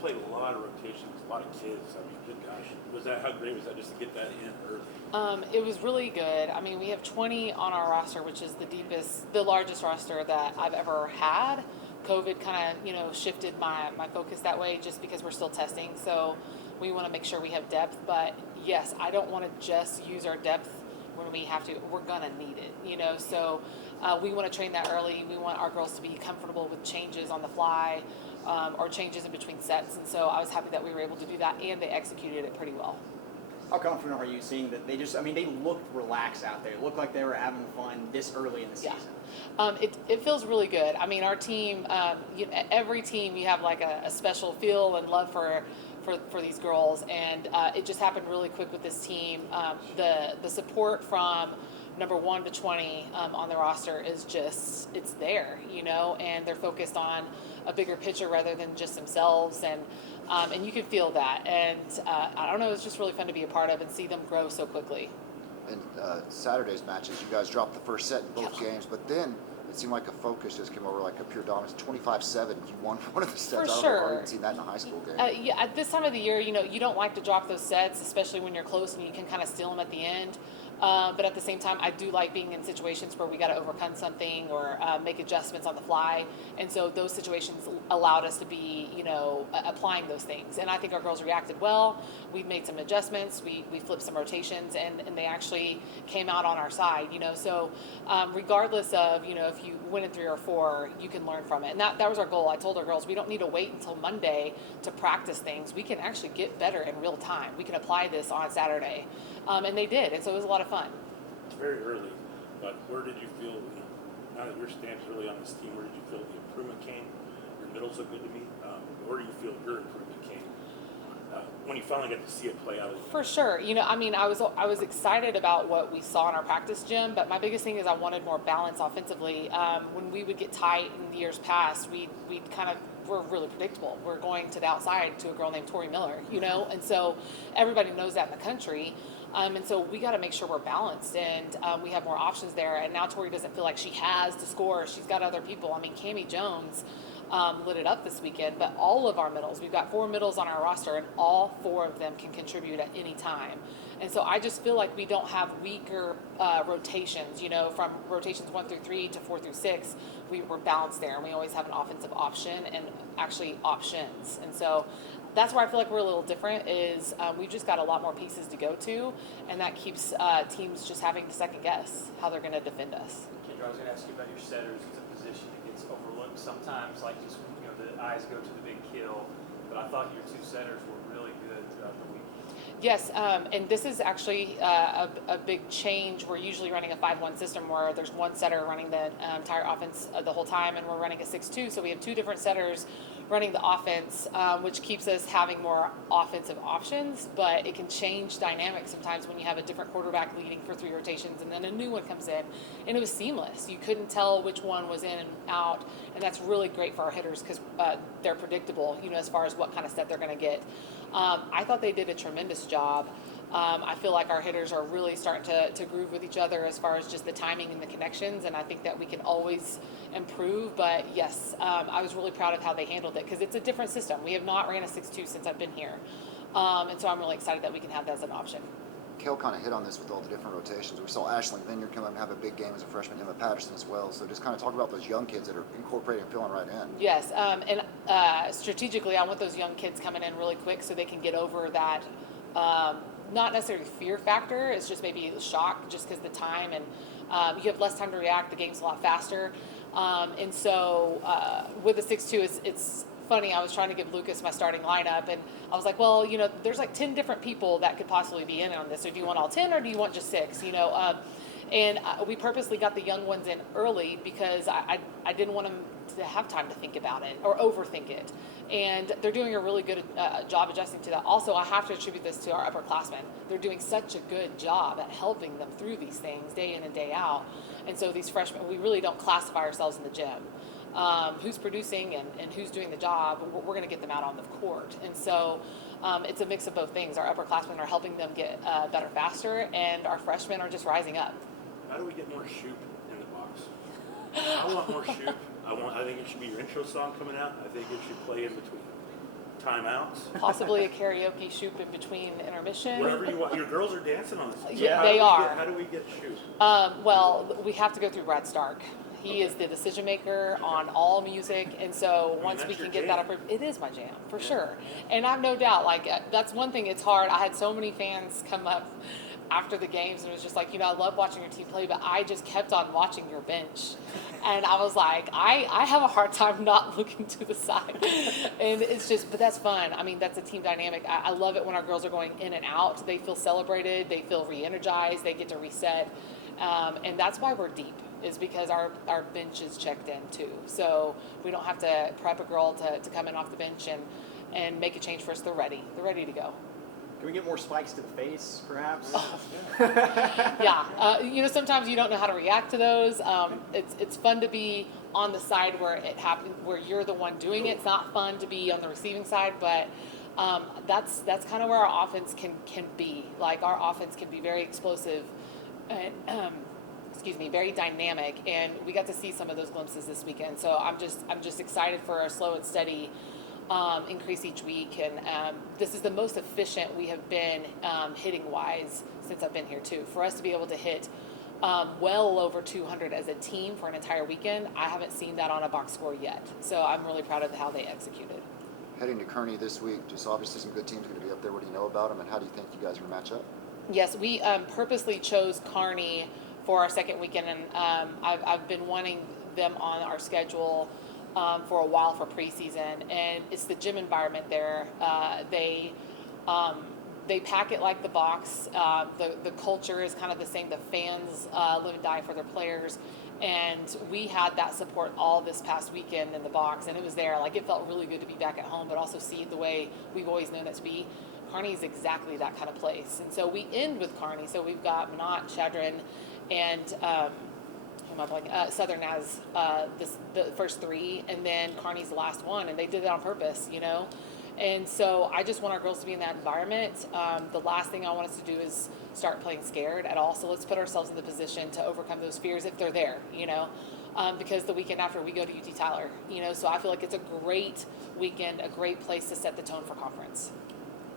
played a lot of rotations, a lot of kids. I mean, good gosh. How great was that just to get that in early? It was really good. I mean, we have 20 on our roster, which is the largest roster that I've ever had. COVID kind of, shifted my focus that way just because we're still testing. So we want to make sure we have depth. But yes, I don't want to just use our depth when we have to. We're going to need it, So we want to train that early. We want our girls to be comfortable with changes on the fly or changes in between sets. And so I was happy that we were able to do that, and they executed it pretty well. How confident are you seeing that they looked relaxed out there? It looked like they were having fun this early in the season. Yeah. It feels really good. I mean, our team, every team, you have like a special feel and love for these girls, and it just happened really quick with this team. The support from number 1 to 20 on the roster is just, it's there, and they're focused on a bigger picture rather than just themselves, and you can feel that, and I don't know, it's just really fun to be a part of and see them grow so quickly. In Saturday's matches, you guys dropped the first set in both games, but then it seemed like a focus just came over, like a pure dominance. 25-7, you won one of the sets. For I don't sure. know if I've even seen that in a high school game. Yeah, at this time of the year, you don't like to drop those sets, especially when you're close and you can kind of steal them at the end. But at the same time, I do like being in situations where we got to overcome something or make adjustments on the fly. And so those situations allowed us to be, applying those things. And I think our girls reacted well. We made some adjustments. We flipped some rotations, and they actually came out on our side, So regardless of, if you win in 3 or 4, you can learn from it. And that was our goal. I told our girls, we don't need to wait until Monday to practice things. We can actually get better in real time. We can apply this on Saturday. And they did. And so it was a lot of fun. It's very early, but where did you feel, now that your stance early on this team, where did you feel the improvement came? Your middles look good to me. Where do you feel your improvement came when you finally got to see it play out? For sure. I was excited about what we saw in our practice gym, but my biggest thing is I wanted more balance offensively. When we would get tight in the years past, we'd kind of, we're really predictable. We're going to the outside to a girl named Tori Miller, and so everybody knows that in the country. And so we got to make sure we're balanced, and we have more options there. And now Tori doesn't feel like she has to score. She's got other people. I mean, Cammie Jones lit it up this weekend, but all of our middles, we've got 4 middles on our roster, and all 4 of them can contribute at any time. And so I just feel like we don't have weaker rotations, from rotations 1 through 3 to 4 through 6, we're balanced there, and we always have an offensive option and actually options. And so that's where I feel like we're a little different is we've just got a lot more pieces to go to, and that keeps teams just having to second guess how they're going to defend us. Kendra, I was going to ask you about your setters. It's a position that gets overlooked sometimes, like just, the eyes go to the big kill, but I thought your 2 setters were really good throughout the week. Yes, and this is actually a big change. We're usually running a 5-1 system where there's one setter running the entire offense the whole time, and we're running a 6-2, so we have 2 different setters running the offense, which keeps us having more offensive options, but it can change dynamics sometimes when you have a different quarterback leading for 3 rotations and then a new one comes in, and it was seamless. You couldn't tell which one was in and out, and that's really great for our hitters because they're predictable, as far as what kind of set they're going to get. I thought they did a tremendous job. I feel like our hitters are really starting to groove with each other as far as just the timing and the connections, and I think that we can always improve. But yes, I was really proud of how they handled it because it's a different system. We have not ran a 6-2 since I've been here, and so I'm really excited that we can have that as an option. Kel kind of hit on this with all the different rotations. We saw Ashley Vineyard come up and have a big game as a freshman, Emma Patterson as well. So just kind of talk about those young kids that are incorporating and filling right in. Yes, and strategically, I want those young kids coming in really quick so they can get over that, not necessarily fear factor. It's just maybe shock just because the time, and you have less time to react. The game's a lot faster. And so with the 6-2, it's funny. I was trying to give Lucas my starting lineup, and I was like, well, there's like 10 different people that could possibly be in on this. So do you want all 10 or do you want just 6? And we purposely got the young ones in early because I didn't want them to have time to think about it or overthink it. And they're doing a really good job adjusting to that. Also, I have to attribute this to our upperclassmen. They're doing such a good job at helping them through these things day in and day out. And so these freshmen, we really don't classify ourselves in the gym. Who's producing and who's doing the job, we're going to get them out on the court. And so it's a mix of both things. Our upperclassmen are helping them get better faster, and our freshmen are just rising up. How do we get more shoop in the box? I want more shoop. I think it should be your intro song coming out. I think it should play in between. timeouts, Possibly a karaoke shoot in between intermission. whatever you want. Your girls are dancing on this. Yeah, How they do we are. How do we get shoes? Well, we have to go through Brad Stark. He is the decision maker on all music, and so once we that's can your get that jam. approved, it is my jam for sure. And I've no doubt, like that's one thing. It's hard. I had so many fans come up after the games and it was just like, I love watching your team play, but I just kept on watching your bench, and I was like, I have a hard time not looking to the side, and it's just, but that's fun. I mean, that's a team dynamic. I love it when our girls are going in and out. They feel celebrated. They feel re-energized. They get to reset. And that's why we're deep, is because our bench is checked in too. So we don't have to prep a girl to come in off the bench and make a change for us. They're ready. They're ready to go. Can we get more spikes to the face, perhaps? Yeah. Sometimes you don't know how to react to those. It's fun to be on the side where it happens, where you're the one doing it. It's not fun to be on the receiving side, but that's kind of where our offense can be. Like, our offense can be very explosive and very dynamic, and we got to see some of those glimpses this weekend. So I'm just excited for our slow and steady increase each week, and this is the most efficient we have been hitting wise since I've been here too. For us to be able to hit well over 200 as a team for an entire weekend, I haven't seen that on a box score yet. So I'm really proud of how they executed. Heading to Kearney this week, just obviously some good teams going to be up there. What do you know about them, and how do you think you guys are going to match up? Yes, we purposely chose Kearney for our second weekend, and I've been wanting them on our schedule for a while for preseason, and it's the gym environment there. They pack it like the box. The culture is kind of the same. The fans live and die for their players, and we had that support all this past weekend in the box, and it was there. Like, it felt really good to be back at home, but also see it the way we've always known it to be. Kearney is exactly that kind of place, and so we end with Kearney. So we've got Minot, Chadron, and Southern as the first three, and then Kearney's the last one, and they did it on purpose, And so I just want our girls to be in that environment. The last thing I want us to do is start playing scared at all. So let's put ourselves in the position to overcome those fears if they're there, because the weekend after we go to UT Tyler, So I feel like it's a great weekend, a great place to set the tone for conference.